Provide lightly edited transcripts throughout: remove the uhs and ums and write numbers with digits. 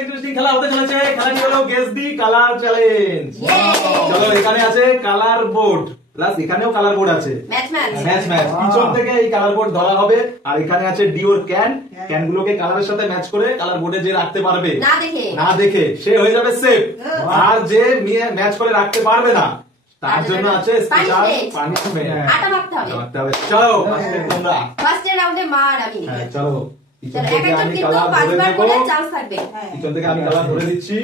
Interesting খেলা হতে চলেছে। খেলাটি হলো গেস দি কালার চ্যালেঞ্জ। চলো এখানে আছে কালার বোর্ড, প্লাস এখানেও কালার বোর্ড আছে, ম্যাচ পিছন থেকে এই কালার বোর্ড ধরা হবে। আর এখানে আছে ডিওর ক্যান গুলোকে কালারের সাথে ম্যাচ করে কালার বোর্ডে যে রাখতে পারবে না দেখে সে হয়ে যাবে সেফ। আর যে ম্যাচ করে রাখতে পারবে না তার জন্য আছে স্পেশাল পানিশমেন্ট, আটা মারতে হবে। চলো তোমরা ফার্স্ট রাউন্ডে মার আমি। চলো পিছন থেকে আমি কালার ধরে দেব, পিছন থেকে আমি কালার ধরে দিচ্ছি।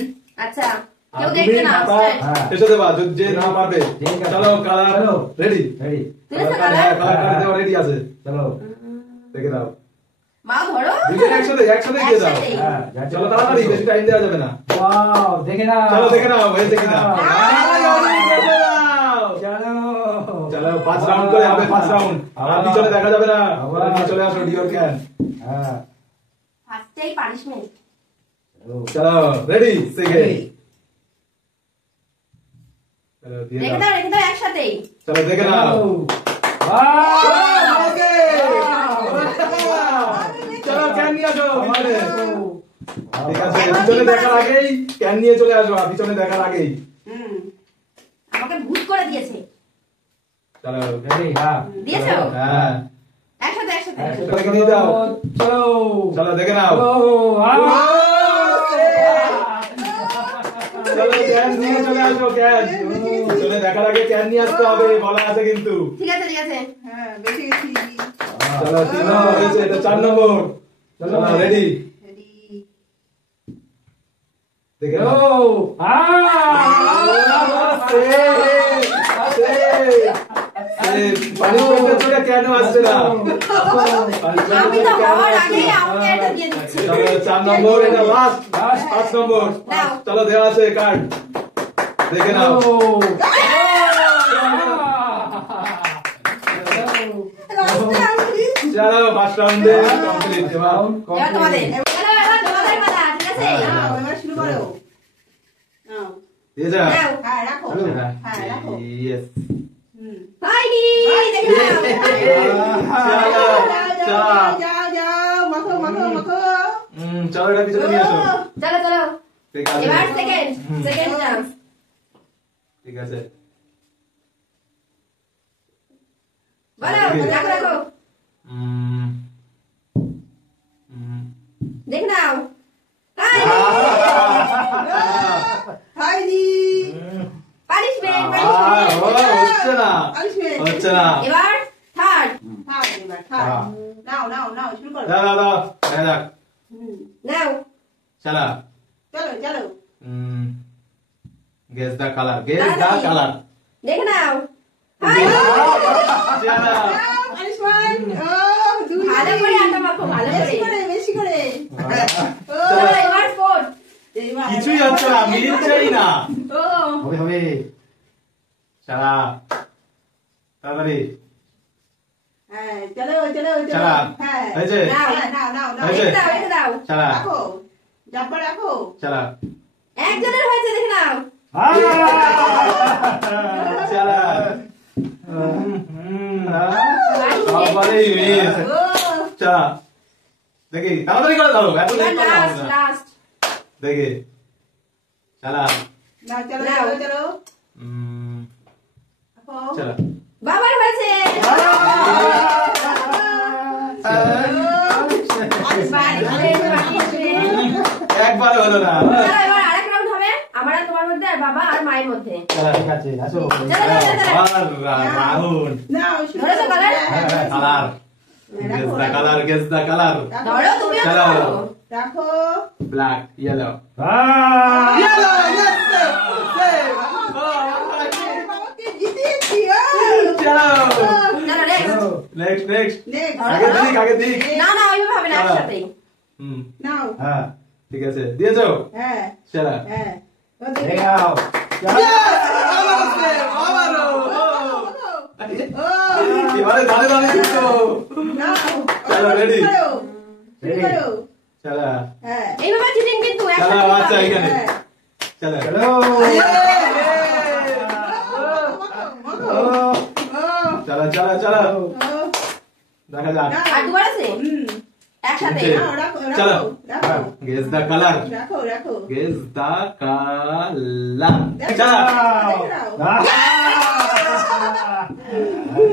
আচ্ছা কেউ দেখবে না, এসে দেবা যে না পারবে। চলো কালার রেডি, কালার করে দেওয়া রেডি আছে। চলো দেখে দাও, মা ধরো দুজন একসাথে দিয়ে দাও। চলো তাড়াতাড়ি, বেশি টাইম দেওয়া যাবে না। ওয়াও দেখে নাও, চলো দেখে নাও ভাই, দেখে নাও। চলো 5 রাউন্ড করে হবে, 5 রাউন্ড। আর পিছনে দেখা যাবে না, নিয়ে চলে আসো ডিওর ক্যান। ফার্স্টেই পানিশমেন্ট। চলো রেডি সেকেন্ড। চলো দেখে দাও একসাথেই। চলো দেখে নাও। চলো ক্যান নিয়ে আসো পিছনে। ঠিক আছে, পিছনে দেখার আগেই ক্যান নিয়ে চলে আসো, পিছনে দেখার আগেই। আমাকে ভূত করে দিয়েছে। চলো রেডি, হ্যাঁ দিয়েছো? হ্যাঁ একসাথে দেখে নিয়ে দাও। চলো দেখে নাও। চলো ক্যান নিয়ে চলে আসো, ক্যান পিছনে দেখার আগে ক্যান নিয়ে আসতে হবে, বলা আছে কিন্তু। ঠিক আছে হ্যাঁ বেশি গেছি। চলো 3 নম্বর হয়েছে, এটা 4 নম্বর। চলো রেডি দেখে নাও। পানিশমেন্টের জন্য কেন আসছে না? আমি তো হওয়ার আগেই আমাকে এটা দিয়ে দিচ্ছি। চলো 4 নম্বর, এটা লাস্ট 5 নম্বর। চলো দেওয়া আছে কার্ড, দেখে নাও। চলো 5 রাউন্ডে কমপ্লিট। এবার তোমাদের পালা, ঠিক আছে? এবার শুরু করো। নাও দিয়ে যাও। হ্যাঁ রাখো, হ্যাঁ রাখো। ইয়েস ফাইনি দেখে নাও। যাও মাখো। চলো এটা পিছনে নিয়ে আসো। চলো ঠিক আছে, এবার সেকেন্ড চান্স। ঠিক আছে। বলো রাখো। দেখে নাও। হাইনি পানিশমেন্ট। হচ্ছে না। এবার থার্ড। নাও শুরু করো। দাও নাও চলো গেস দা কালার, দেখে নাও। ভালো করে আটা মাখো, ভালো করে বেশি করে। চলো এবার ফোর্থ। কিছুই হচ্ছে না, মিলছেই না। হবে চলা তাড়াতাড়ি। হ্যাঁ চলো চলা হ্যাঁ হয়েছে, নাও হয়েছে। রেখে দাও। চলা রাখো, জাম্পার রাখো। চলা একজনের হয়েছে, দেখে নাও। চলা সবারই মিস। চলা দেখি তাড়াতাড়ি করে ধরো, এত লেট করো না। লাস্ট দেখি চলা নাও চলো চলা বাবার হয়েছে। একবার হলো না। এবার আরেক রাউন্ড হবে, আমার আর তোমার মধ্যে, আর বাবা আর মায়ের মধ্যে। ঠিক আছে আসো। রাউন্ড নাও ধরেছো colour? Colour guess the colour. ধরো তুমি। চলো রাখো। Black yellow. নেক্সট আগে দিক। না ওইভাবে হবে না, একসাথে। নাও হ্যাঁ ঠিক আছে, দিয়েছো? হ্যাঁ চলো হ্যাঁ এবারে দাঁড়ে দিচ্ছ। চলো রেডি, চলো এইভাবে চিটিং কিন্তু চলো। আচ্ছা এখানে চলো চলো দেখা যাক। আর দুবার আছে। একসাথে তিনটে। নাও, রাখো, রাখো, চলো রাখো। গেস দ্য কালার রাখো, রাখো। গেস দ্য কালার দেখো, চলো দেখে নাও।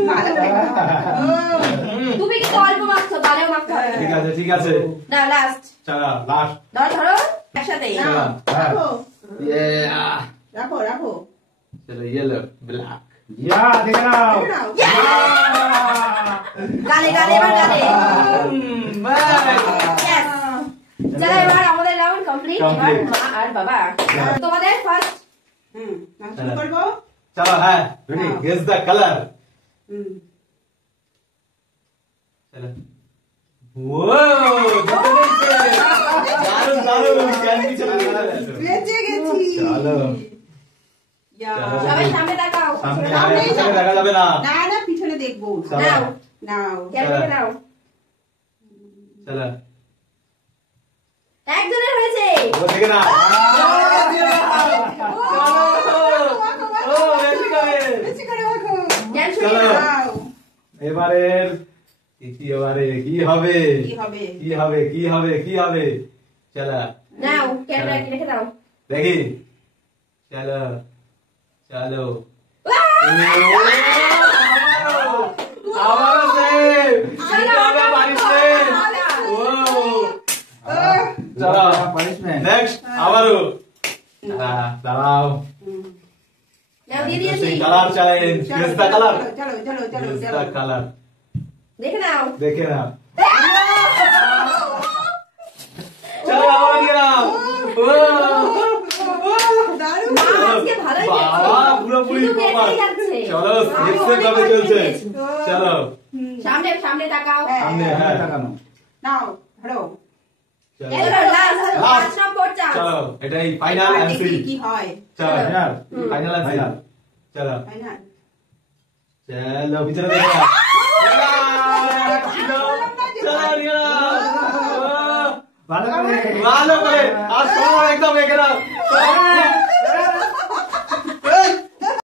ভালো দেখো। ও, তুমি কি অল্প মাখছো, তাহলেও মাখতে হবে। ঠিক আছে ঠিক আছে না লাস্ট চলো লাস্ট ধরো ধরো একসাথে নাও, রাখো, yeah রাখো, রাখো। চলো ইয়েলো ব্ল্যাক দেখে নাও। গালে গালে এবার গালে Yes. চলো এবার আমাদের রাউন্ড কমপ্লিট এবার Complete. মা আর বাবা তোমাদের ফার্স্ট হুম, আমি শুরু করবো? চলো হ্যাঁ রেডি গেস দ্য কালার হুম। চলো দারুন দারুন ক্যান পিছনে বেঁচে গেছি। চলো ইয়া। চলো। সবাই সামনে তাকাও সামনে সামনে আয়, পিছনে দেখা যাবে না না, না, পিছনে দেখবো। চলো নাও নাও। ক্যামেরা নাও চলো একজনের হয়েছে ও দেখে না ও বেশি করে বেশি করে রাখো। জ্ঞান শুনি চলো। নাও নাও। এবারের এবারে কি হবে কি হবে? কি হবে কি হবে কি হবে চলো নাও ক্যামেরা রেখে দাও দেখি চলো চলো আবারও সেম জিতাবে পারিসে ও চলো নেক্সট আবারও দাঁড়াও নাও দিয়ে দিয়েছি colour challenge guess the colour চলো, চলো, চলো, গেস চলো। দ্য কালার দেখে নাও দেখে না চলো আবার দিয়ে নাও দারুণ। মা আজকে ভালোই বাবা পুরোপুরি শুধু প্রমাণ দেখতেই যাচ্ছে। চলো আমি সেক্সে অনেক কবে চলছে confident। চলো হুম। সামনে সামনে তাকাও হ্যাঁ, সামনে হ্যাঁ নাও, ধরো। চলো এবার লাস্ট Last. 5 নম্বর চান্স চলো এটাই ফাইনাল আর অ্যান্সার দেখি কি হয়। চলো হুম। ফাইনাল অ্যান্সার চলো ফাইনাল। চলো পিছনে দেখো চলো নিয়ে নাও। ভালো করে আর সব একদম এখানে